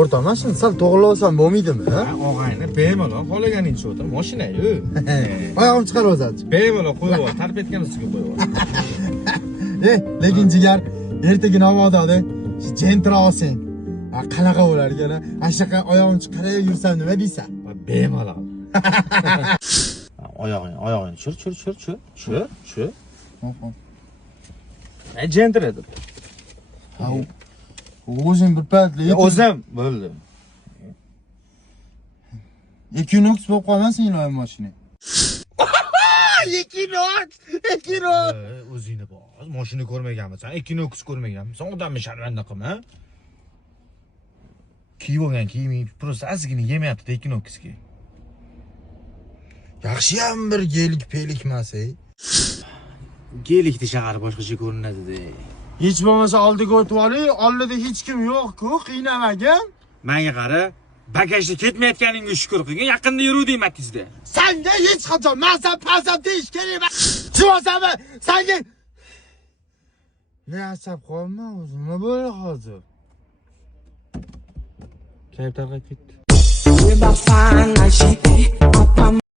O'rta mashina sal to'g'rilab olsam bo'lmaydimi? Og'ayni bemalol xohlaganingcha o'tir, mashina-yu. Oyog'im chiqarib o'zadi. Bemalol qo'yib ol, tarp etgan ustiga qo'yib ol. Lekin jigar ertaga navoda jentra olsang. Qanaqa bo'lar ekan? Ashaqa oyog'im chiqarib yursam nima deysan? Bemalol. Oyog'ini chur. Jentra deb. O'zing bir paytli. O'zim bo'ldi. Equinox bo'lib qolmasin iloyim mashina. Equinox. O'zingni bor. Mashina ko'rmaganmisan, Equinox ko'rmaganmisan, odamni sharmanda qilma. Kiyib olgan kiyiming просто ozgina yemayapti Equinoxga. Yaxshiyam bir gelik pelik emas-ey. Gelikni shahar boshqacha ko'rinadi-da. Hech bo'lmasa oldiga o'tib oling, oldida hech kim yo'q-ku, qiynamagan. Menga qara, bagajda ketmayotganingga shukr qilgin, yaqinda yuruvding Matizda. Senga hech qachon mansab deyish kerak emas. Chiqasanmi? Senga ne asab qolma o'zi, nima bo'ldi hozir? Kayf tarqab ketdi.